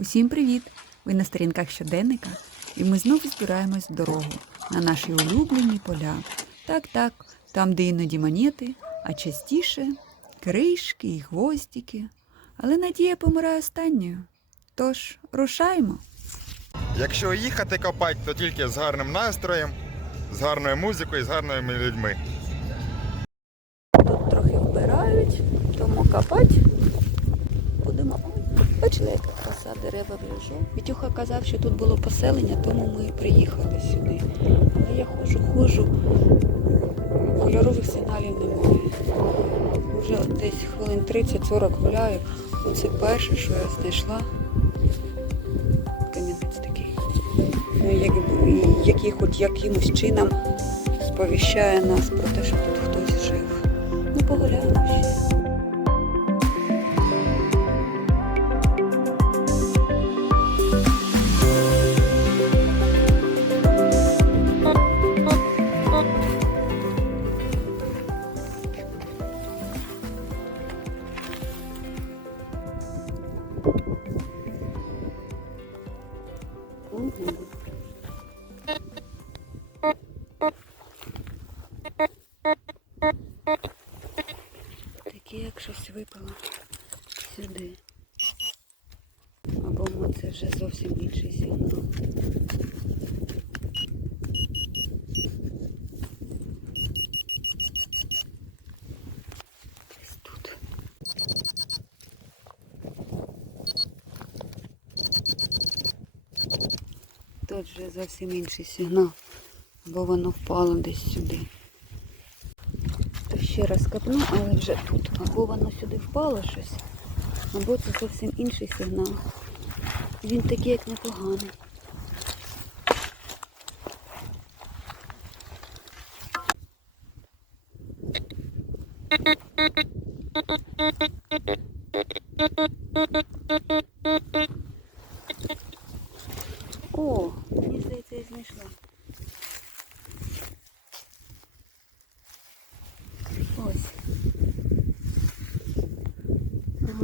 Усім привіт! Ви на сторінках щоденника, і ми знову збираємось в дорогу на наші улюблені поля. Так, так, там, де іноді монети, а частіше кришки і гвоздики. Але надія помирає останньою. Тож, рушаємо. Якщо їхати копати, то тільки з гарним настроєм, з гарною музикою, з гарними людьми. Тут трохи вбирають, тому копати. Ой, Бачили, як краса дерева вже. Вітюха казав, що тут було поселення, тому ми приїхали сюди. Але я ходжу, ходжу, кольорових сигналів немає. Вже десь хвилин 30-40 гуляю. Оце перше, що я знайшла. Кам'янець такий. Ну, який хоч якимось чином сповіщає нас про те, що тут хтось жив. Ну, погуляємо ще. Таке, як щось випало сюди. Або це вже зовсім інший сигнал. Тут вже зовсім інший сигнал. Або воно впало десь сюди. То ще раз копну, але вже тут. Або воно сюди впало щось, або це зовсім інший сигнал. Він такий, як непоганий. О, мені здається, я знайшла. Ось.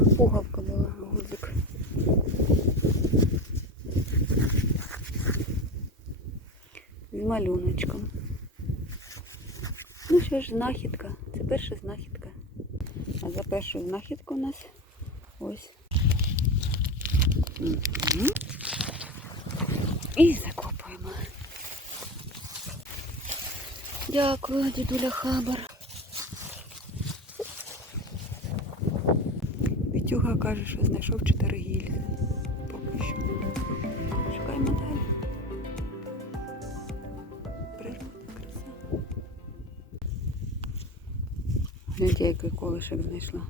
Ага, Пуговка була, гудзик. З малюночком. Ну що ж, знахідка. Це перша знахідка. А за першу знахідку у нас ось. І закопуємо. Дякую, дідуля Хабар. Вітюга каже, що знайшов чотири гільзи. Поки що. Шукаємо далі. Природа, краса. Гляньте, який колишок знайшла.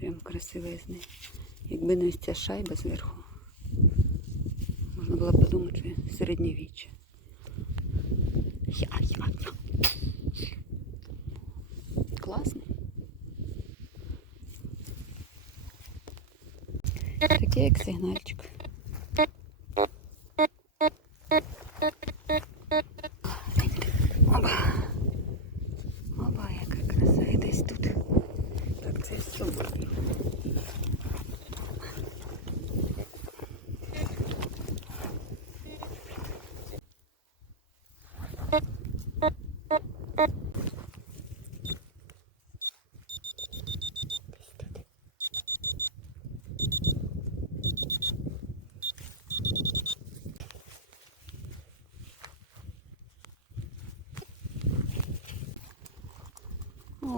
Прям красивезний. Якби не ось ця шайба зверху. Можна було подумати, середньовіччя. Я, я, я. Класний. Такий як сигнальчик. Оба. Оба, яка краса. І десь тут. Так, це сумка.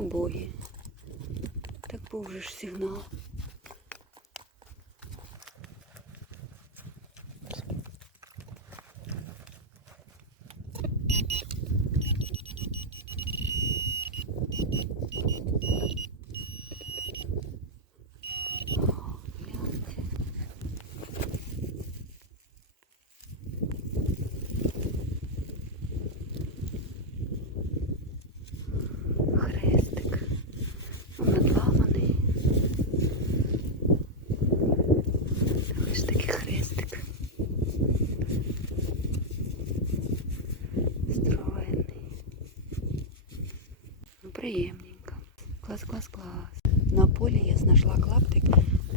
Боги. Так був же ж сигнал. Полі я знайшла клаптик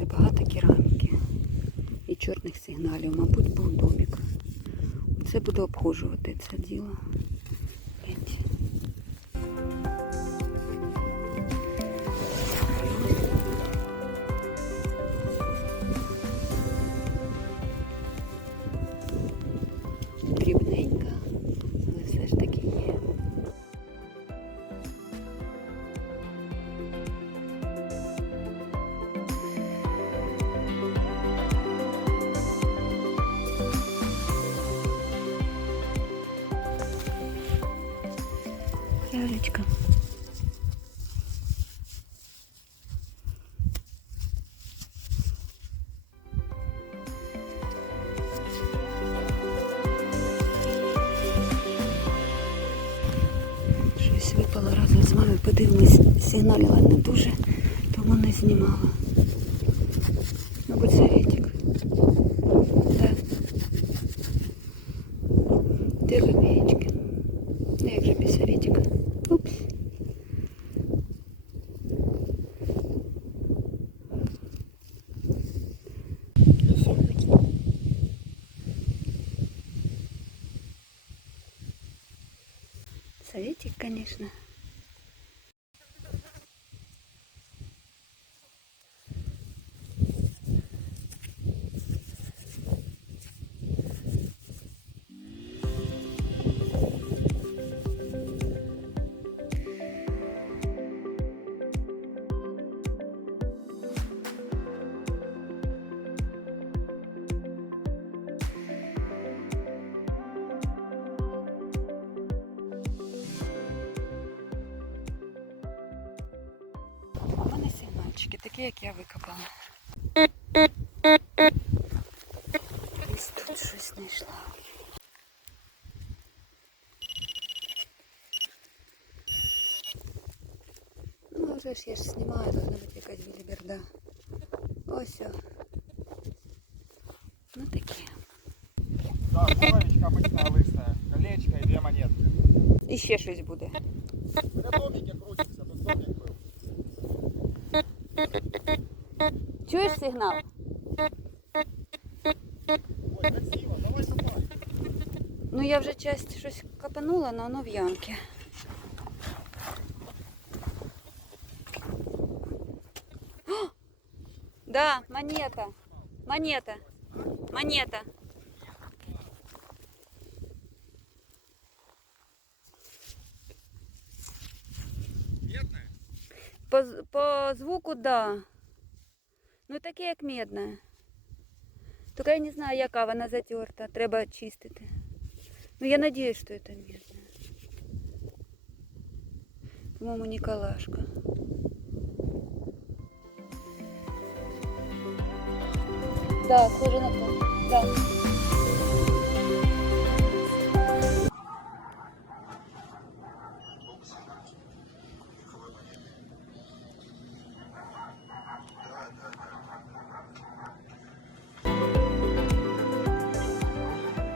бачите, багато кераміки і чорних сигналів. Мабуть, був домик. Це буду обхожувати це діло. Гляньте. Лялечка. Щось випало разом з вами. Подивимось, сигналила не дуже, тому не знімала. Мабуть, советик. Так. сигнальчики, такі, як я викопала. Ось тут щось знайшла. Ну, вже ж я ж знімаю, должна бути якась біліберда. Ось. о. Ну таке. Да, булавочка обычная лысая. Колечко и две монетки. І ще щось буде. На домике Чуєш сигнал? Ну я вже часть щось копанула, але воно в ямки. О! Да, монета. Монета. Монета. По, по звуку, да. Ну таке як медна. Тільки я не знаю, яка вона затерта. Треба чистити. Ну я надіюсь, що це медна. По-моєму, Ніколашка. Да, схоже на то. Да.